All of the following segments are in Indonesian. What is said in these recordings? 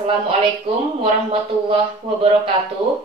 Assalamualaikum warahmatullahi wabarakatuh.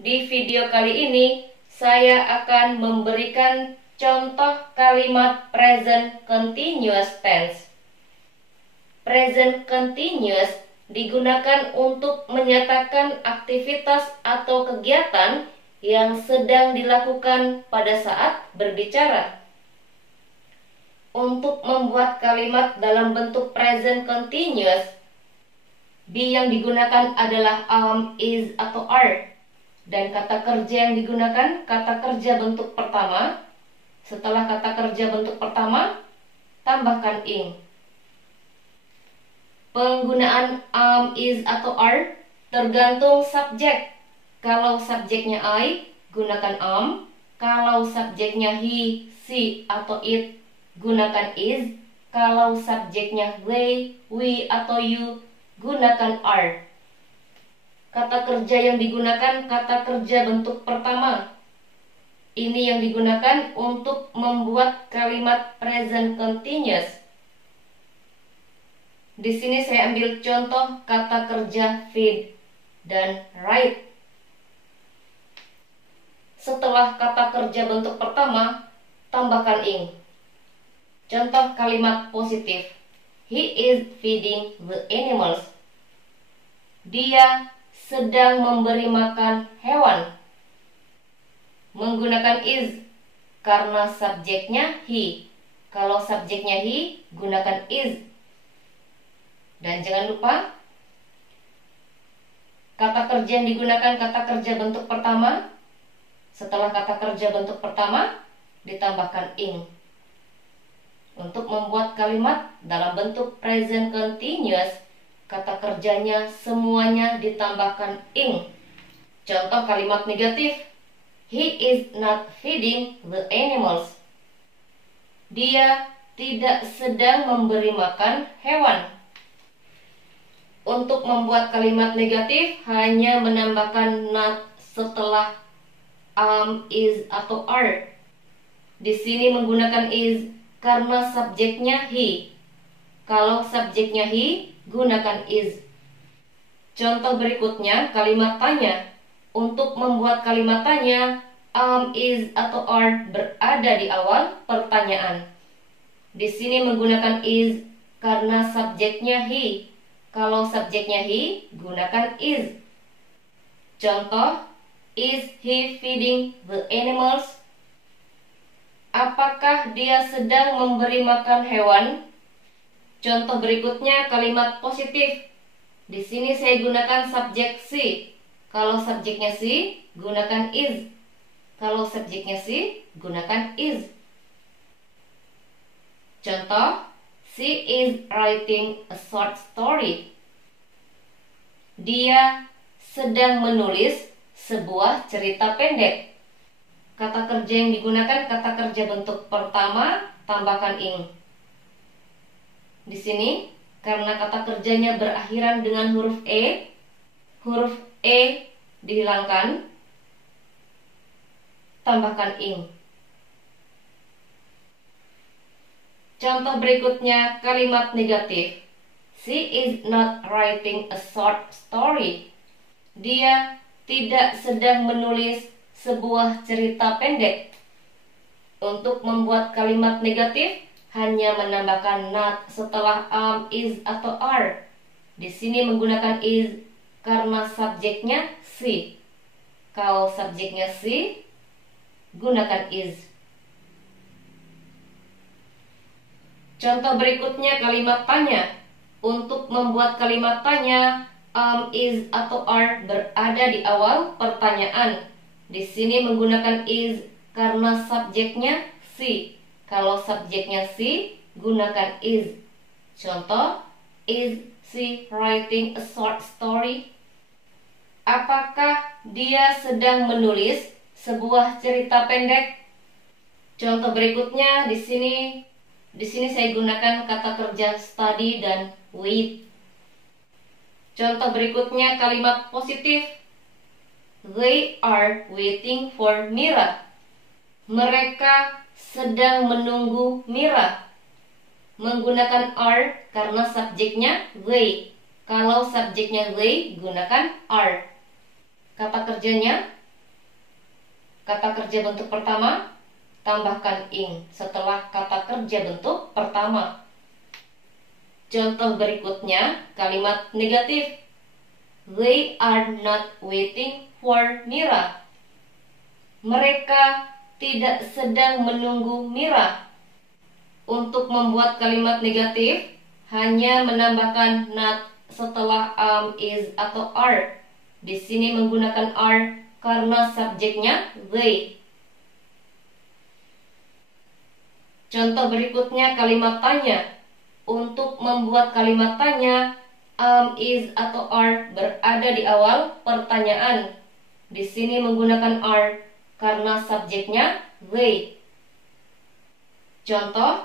Di video kali ini saya akan memberikan contoh kalimat present continuous tense. Present continuous digunakan untuk menyatakan aktivitas atau kegiatan yang sedang dilakukan pada saat berbicara. Untuk membuat kalimat dalam bentuk present continuous, be yang digunakan adalah am, is, atau are. Dan kata kerja yang digunakan kata kerja bentuk pertama. Setelah kata kerja bentuk pertama, tambahkan ing. Penggunaan am, is, atau are tergantung subjek. Kalau subjeknya I, gunakan am. Kalau subjeknya he, she, atau it, gunakan is. Kalau subjeknya they, we, atau you, gunakan are. Kata kerja yang digunakan kata kerja bentuk pertama. Ini yang digunakan untuk membuat kalimat present continuous. Di sini saya ambil contoh kata kerja feed dan write. Setelah kata kerja bentuk pertama, tambahkan ing. Contoh kalimat positif. He is feeding the animals. Dia sedang memberi makan hewan. Menggunakan is karena subjeknya he. Kalau subjeknya he, gunakan is. Dan jangan lupa, kata kerja yang digunakan kata kerja bentuk pertama. Setelah kata kerja bentuk pertama, ditambahkan ing. Untuk membuat kalimat dalam bentuk present continuous, kata kerjanya semuanya ditambahkan ing. Contoh kalimat negatif. He is not feeding the animals. Dia tidak sedang memberi makan hewan. Untuk membuat kalimat negatif, hanya menambahkan not setelah am, is, atau are. Di sini menggunakan is karena subjeknya he. Kalau subjeknya he, gunakan is. Contoh berikutnya kalimat tanya. Untuk membuat kalimat tanya, am, is, atau are berada di awal pertanyaan. Di sini menggunakan is karena subjeknya he. Kalau subjeknya he, gunakan is. Contoh, is he feeding the animals? Apakah dia sedang memberi makan hewan? Contoh berikutnya kalimat positif. Di sini saya gunakan subjek she. Kalau subjeknya she, gunakan is. Kalau subjeknya she, gunakan is. Contoh, she is writing a short story. Dia sedang menulis sebuah cerita pendek. Kata kerja yang digunakan kata kerja bentuk pertama, tambahkan ing. Di sini karena kata kerjanya berakhiran dengan huruf e dihilangkan, tambahkan ing. Contoh berikutnya kalimat negatif. She is not writing a short story. Dia tidak sedang menulis sebuah cerita pendek. Untuk membuat kalimat negatif, hanya menambahkan not setelah am, is, atau are. Di sini menggunakan is karena subjeknya she. Kalau subjeknya she, gunakan is. Contoh berikutnya kalimat tanya. Untuk membuat kalimat tanya, am, is, atau are berada di awal pertanyaan. Di sini menggunakan is karena subjeknya she. Kalau subjeknya she, gunakan is. Contoh, is she writing a short story? Apakah dia sedang menulis sebuah cerita pendek? Contoh berikutnya di sini saya gunakan kata kerja study dan wait. Contoh berikutnya kalimat positif. They are waiting for Mira. Mereka sedang menunggu Mira. Menggunakan are karena subjeknya they. Kalau subjeknya they, gunakan are. Kata kerjanya, kata kerja bentuk pertama, tambahkan ing setelah kata kerja bentuk pertama. Contoh berikutnya, kalimat negatif. They are not waiting for Mira. Mereka tidak sedang menunggu Mira. Untuk membuat kalimat negatif, hanya menambahkan not setelah is, atau are. Di sini menggunakan are karena subjeknya they. Contoh berikutnya kalimat tanya. Untuk membuat kalimat tanya, is, atau are berada di awal pertanyaan. Di sini menggunakan are karena subjeknya they. Contoh,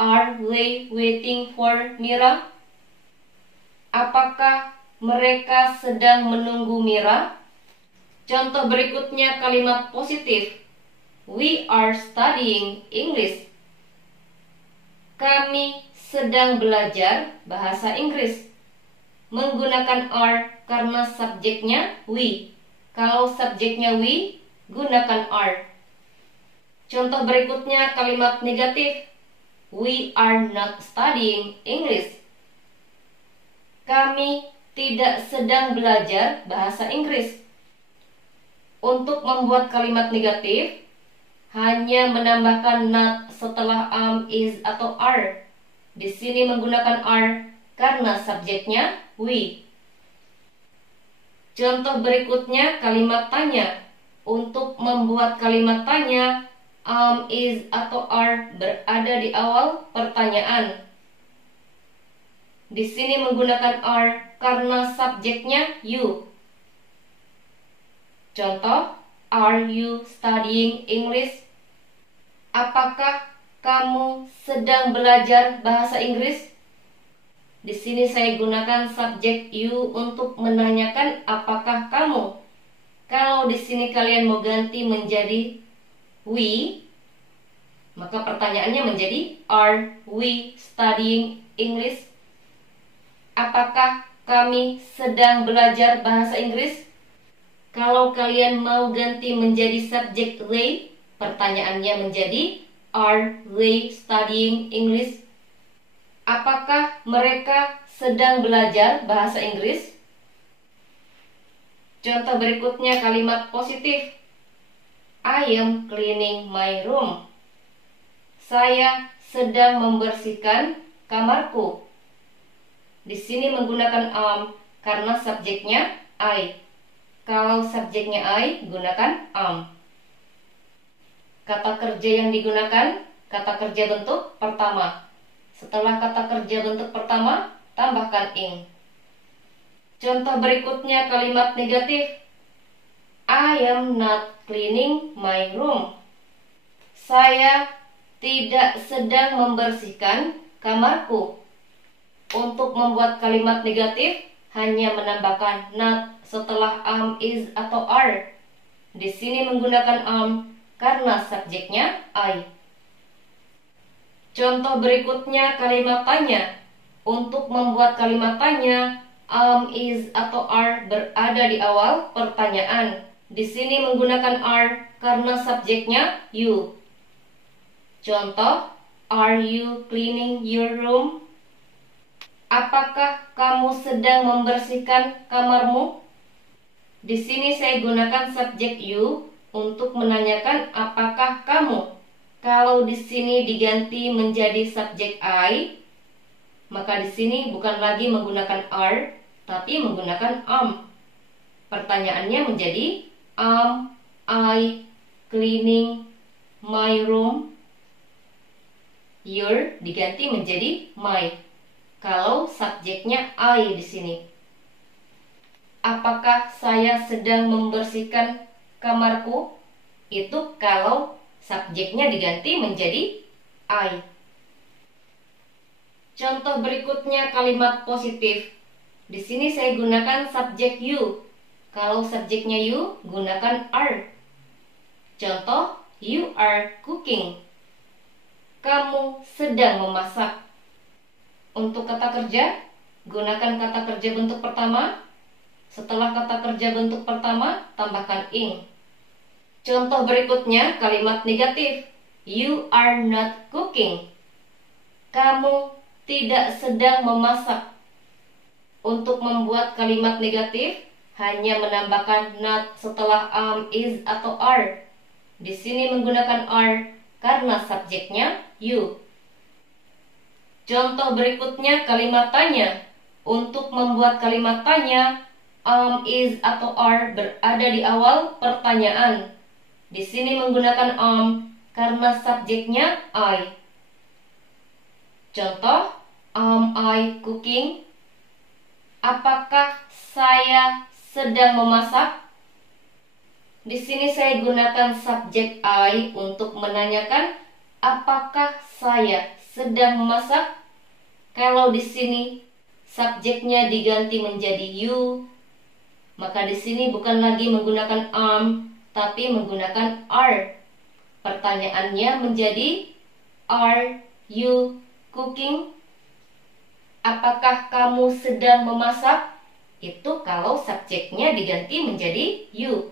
are they waiting for Mira? Apakah mereka sedang menunggu Mira? Contoh berikutnya kalimat positif. We are studying English. Kami sedang belajar bahasa Inggris. Menggunakan are karena subjeknya we. Kalau subjeknya we, gunakan are. Contoh berikutnya kalimat negatif. We are not studying English. Kami tidak sedang belajar bahasa Inggris. Untuk membuat kalimat negatif, hanya menambahkan not setelah is, atau are. Di sini menggunakan are karena subjeknya we. Contoh berikutnya kalimat tanya. Untuk membuat kalimat tanya, is, atau are berada di awal pertanyaan. Di sini menggunakan are karena subjeknya you. Contoh, are you studying English? Apakah kamu sedang belajar bahasa Inggris? Di sini saya gunakan subjek you untuk menanyakan apakah kamu. Kalau di sini kalian mau ganti menjadi we, maka pertanyaannya menjadi are we studying English? Apakah kami sedang belajar bahasa Inggris? Kalau kalian mau ganti menjadi subjek they, pertanyaannya menjadi are they studying English? Apakah mereka sedang belajar bahasa Inggris? Contoh berikutnya kalimat positif. I am cleaning my room. Saya sedang membersihkan kamarku. Di sini menggunakan karena subjeknya I. Kalau subjeknya I, gunakan Kata kerja yang digunakan, kata kerja bentuk pertama. Setelah kata kerja bentuk pertama, tambahkan ing. Contoh berikutnya kalimat negatif. I am not cleaning my room. Saya tidak sedang membersihkan kamarku. Untuk membuat kalimat negatif, hanya menambahkan not setelah is, atau are. Di sini menggunakan karena subjeknya I. Contoh berikutnya kalimat tanya. Untuk membuat kalimat tanya, is, atau are berada di awal pertanyaan. Di sini menggunakan are karena subjeknya you. Contoh, are you cleaning your room? Apakah kamu sedang membersihkan kamarmu? Di sini saya gunakan subjek you untuk menanyakan apakah kamu. Kalau di sini diganti menjadi subjek I, maka di sini bukan lagi menggunakan are, tapi menggunakan Pertanyaannya menjadi I cleaning my room? Your diganti menjadi my. Kalau subjeknya I di sini. Apakah saya sedang membersihkan kamarku? Itu kalau subjeknya diganti menjadi I. Contoh berikutnya kalimat positif. Di sini saya gunakan subjek you. Kalau subjeknya you, gunakan are. Contoh, you are cooking. Kamu sedang memasak. Untuk kata kerja, gunakan kata kerja bentuk pertama. Setelah kata kerja bentuk pertama, tambahkan ing. Contoh berikutnya, kalimat negatif. You are not cooking. Kamu tidak sedang memasak. Untuk membuat kalimat negatif, hanya menambahkan not setelah am, is, atau are. Di sini menggunakan are karena subjeknya you. Contoh berikutnya, kalimat tanya. Untuk membuat kalimat tanya, am, is, atau are berada di awal pertanyaan. Di sini menggunakan am karena subjeknya I. Contoh, am I cooking? Apakah saya sedang memasak? Di sini saya gunakan subjek I untuk menanyakan apakah saya sedang memasak. Kalau di sini subjeknya diganti menjadi you, maka di sini bukan lagi menggunakan am, tapi menggunakan are. Pertanyaannya menjadi, are you cooking? Apakah kamu sedang memasak? Itu kalau subjeknya diganti menjadi you.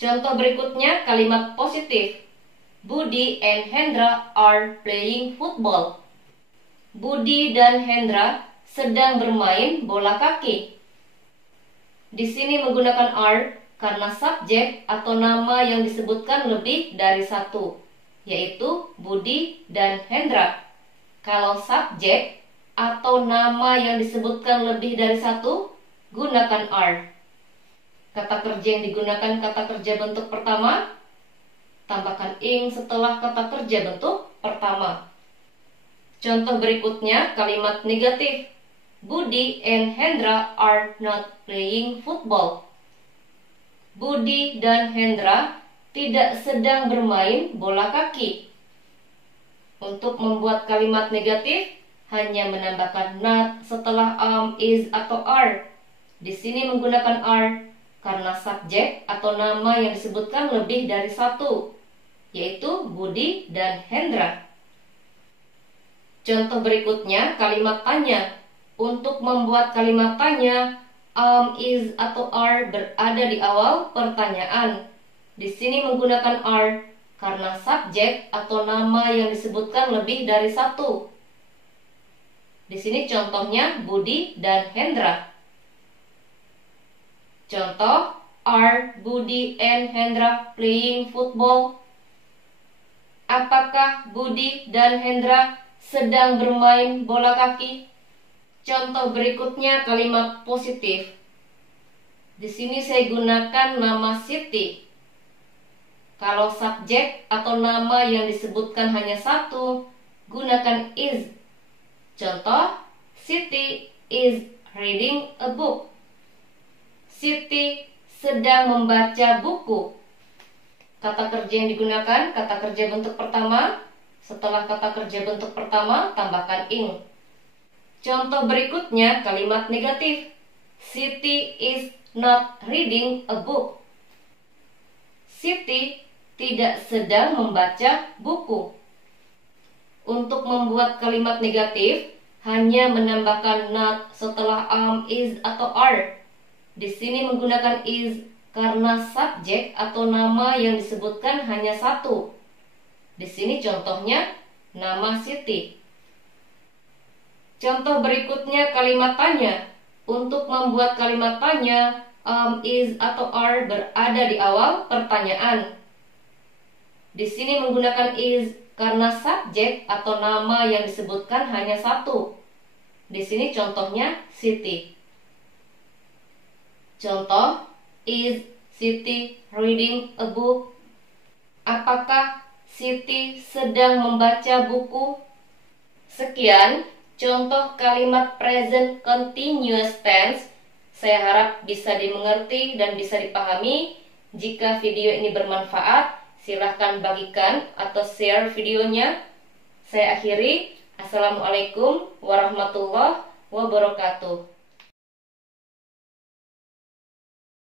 Contoh berikutnya, kalimat positif. Budi and Hendra are playing football. Budi dan Hendra sedang bermain bola kaki. Di sini menggunakan are karena subjek atau nama yang disebutkan lebih dari satu, yaitu Budi dan Hendra. Kalau subjek atau nama yang disebutkan lebih dari satu, gunakan are. Kata kerja yang digunakan kata kerja bentuk pertama, tambahkan ing setelah kata kerja bentuk pertama. Contoh berikutnya, kalimat negatif. Budi and Hendra are not playing football. Budi dan Hendra tidak sedang bermain bola kaki. Untuk membuat kalimat negatif, hanya menambahkan not setelah am, is, atau are. Di sini menggunakan are karena subjek atau nama yang disebutkan lebih dari satu, yaitu Budi dan Hendra. Contoh berikutnya, kalimat tanya. Untuk membuat kalimat tanya, am, is, atau are berada di awal pertanyaan. Di sini menggunakan are karena subjek atau nama yang disebutkan lebih dari satu. Di sini contohnya Budi dan Hendra. Contoh, are Budi and Hendra playing football? Apakah Budi dan Hendra sedang bermain bola kaki? Contoh berikutnya, kalimat positif. Di sini saya gunakan nama Siti. Kalau subjek atau nama yang disebutkan hanya satu, gunakan is. Contoh, Siti is reading a book. Siti sedang membaca buku. Kata kerja yang digunakan, kata kerja bentuk pertama. Setelah kata kerja bentuk pertama, tambahkan ing. Contoh berikutnya, kalimat negatif. Siti is not reading a book. Siti tidak sedang membaca buku. Untuk membuat kalimat negatif, hanya menambahkan not setelah am, is, atau are. Di sini menggunakan is karena subjek atau nama yang disebutkan hanya satu. Di sini contohnya nama Siti. Contoh berikutnya, kalimat tanya. Untuk membuat kalimat tanya, am, is, atau are berada di awal pertanyaan. Di sini menggunakan is karena subjek atau nama yang disebutkan hanya satu. Di sini contohnya Siti. Contoh, is Siti reading a book? Apakah Siti sedang membaca buku? Sekian contoh kalimat present continuous tense. Saya harap bisa dimengerti dan bisa dipahami. Jika video ini bermanfaat, silahkan bagikan atau share videonya. Saya akhiri. Assalamualaikum warahmatullahi wabarakatuh.